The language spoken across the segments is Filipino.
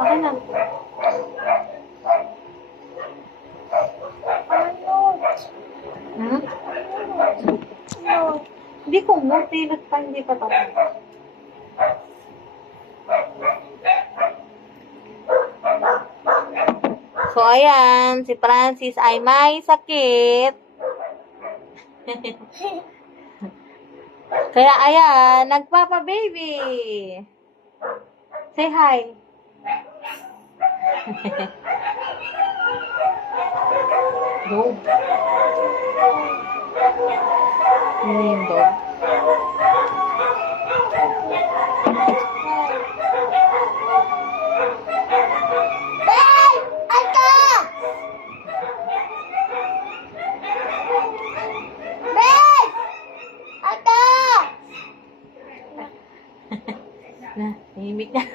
Okay na. Hmm? Hindi ko mo. Tilot pa, hindi pa tapos. So, ayan. Si Francis ay may sakit. Kaya, ayan. Nagpapa-baby. Say hi. Dog. Ano yung dog? Na, himik na.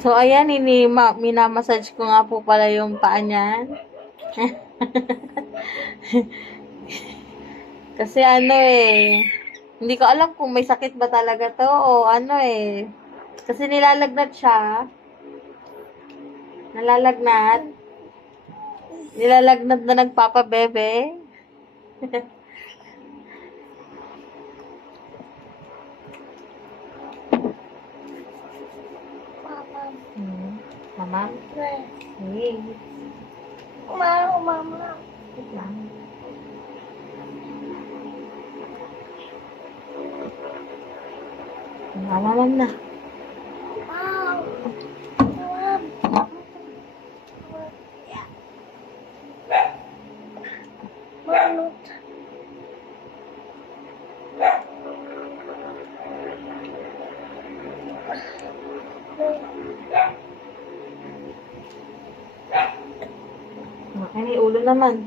So, ayan, minamassage ko nga po pala yung paa niyan. Kasi ano hindi ko alam kung may sakit ba talaga to o ano Kasi nilalagnat siya. Nalalagnat. Nilalagnat na nagpapabebe. Mama? Hey. Mama. Wait lang. Mama na. Akin yung ulo naman.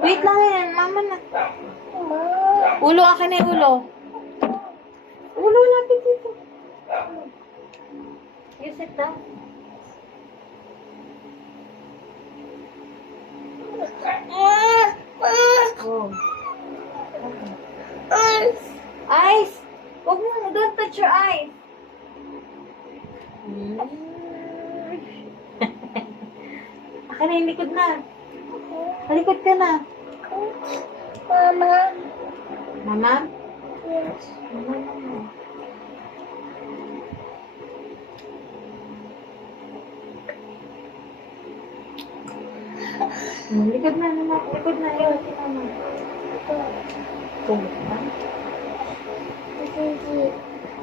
Wait lang yan. Mama na. Ulo, akin na yung ulo. Ulo, lapit dito. You sit down. Oh. Eyes! Huwag mo, don't touch your eyes. Akin na yung likod na. Malikod ka na. Mama. Mama? Yes. Mama. Likod na, mama. Likod na. Ayaw, si mama. Tulog ka?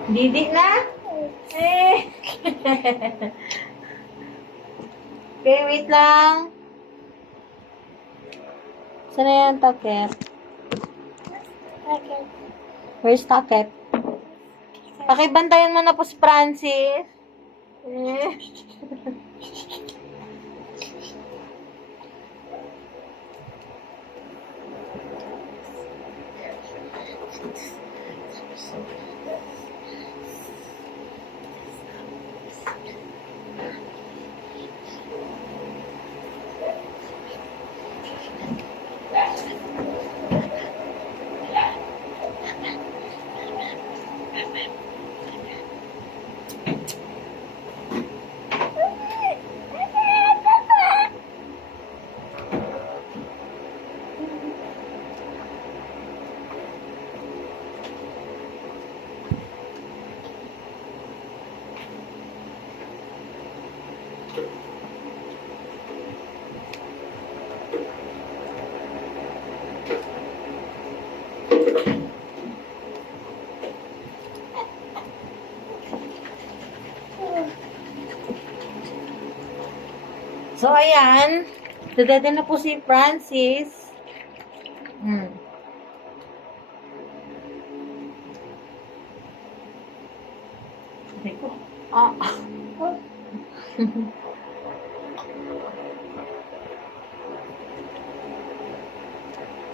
Didi na? Okay, wait lang. Saan na yung takip? Where's takip? Pakibantayan mo na po si Francis. So, ayan. Dadete na po si Francis. Ah.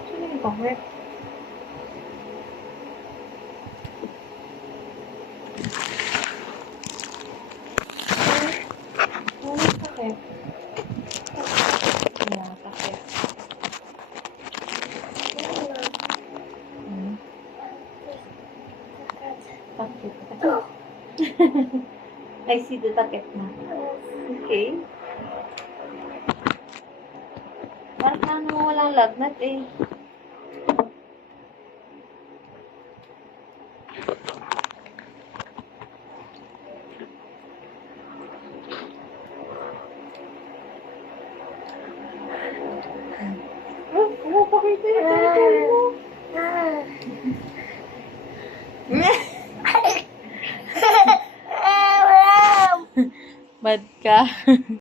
Sino ba? I see the takip na. Okay. Parang ano walang lagnat eh. Oh, pakita yung territory mo. Bad ka.